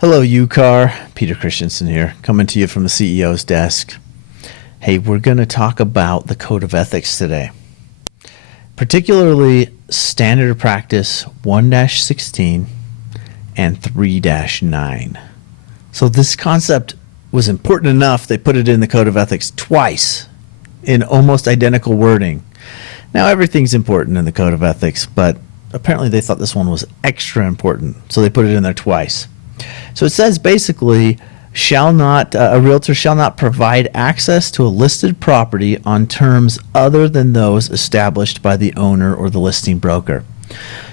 Hello, UCAR. Peter Christensen here, coming to you from the CEO's desk. Hey, we're going to talk about the Code of Ethics today, particularly Standard of Practice 1-16 and 3-9. So this concept was important enough they put it in the Code of Ethics twice in almost identical wording. Now, everything's important in the Code of Ethics, but apparently they thought this one was extra important, so they put it in there twice. So it says basically, a realtor shall not provide access to a listed property on terms other than those established by the owner or the listing broker.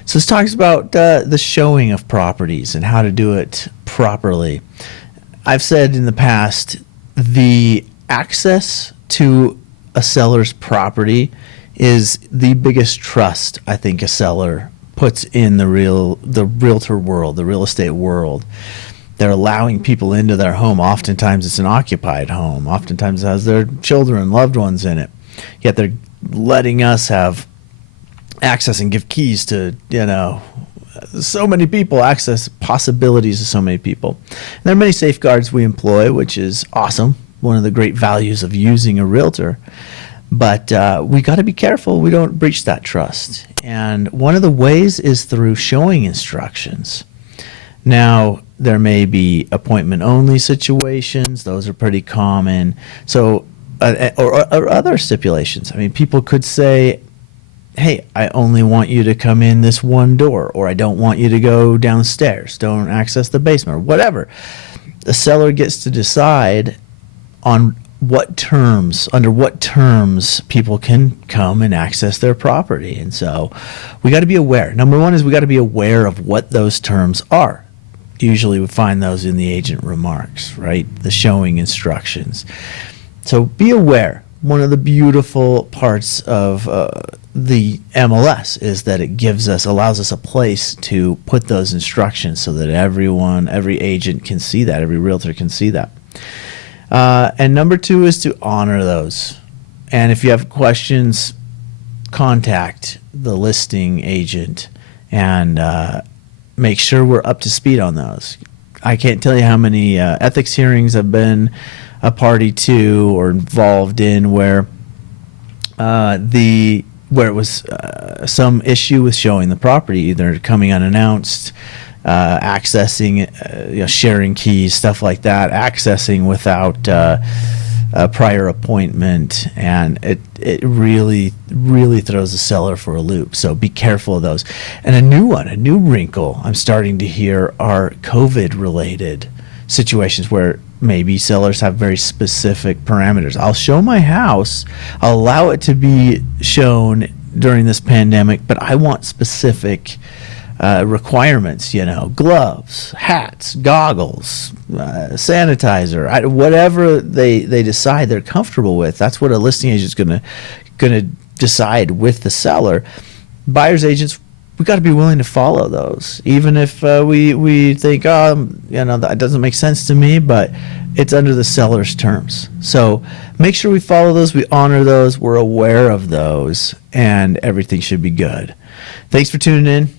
So this talks about the showing of properties and how to do it properly. I've said in the past, the access to a seller's property is the biggest trust I think a seller puts in the realtor world, the real estate world. They're allowing people into their home. Oftentimes it's an occupied home. Oftentimes it has their children, loved ones in it. Yet they're letting us have access and give keys to, so many people, access possibilities to so many people. And there are many safeguards we employ, which is awesome. One of the great values of using a realtor. But we got to be careful we don't breach that trust. And one of the ways is through showing instructions. Now, there may be appointment-only situations. Those are pretty common. So, or other stipulations. I mean, people could say, hey, I only want you to come in this one door, or I don't want you to go downstairs. Don't access the basement, or whatever. The seller gets to decide on under what terms people can come and access their property. And so we got to be aware. Number one is we got to be aware of what those terms are. Usually we find those in the agent remarks, right? The showing instructions. So be aware. One of the beautiful parts of the MLS is that it allows us a place to put those instructions so that every agent can see that, every realtor can see that. And number two is to honor those. And if you have questions, contact the listing agent and make sure we're up to speed on those. I can't tell you how many ethics hearings I've been a party to or involved in where it was some issue with showing the property, either coming unannounced, accessing, sharing keys, stuff like that, accessing without a prior appointment, and it really throws the seller for a loop. So be careful of those. And a new wrinkle I'm starting to hear are COVID-related situations where maybe sellers have very specific parameters. I'll show my house, I'll allow it to be shown during this pandemic, but I want specific requirements, gloves, hats, goggles, sanitizer, whatever they decide they're comfortable with. That's what a listing agent's going to decide with the seller. Buyer's agents, we got to be willing to follow those, even if we think, that doesn't make sense to me, but it's under the seller's terms. So make sure we follow those, we honor those, we're aware of those, and everything should be good. Thanks for tuning in.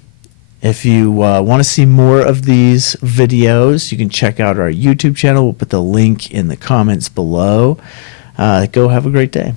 If you want to see more of these videos, you can check out our YouTube channel. We'll put the link in the comments below. Go have a great day.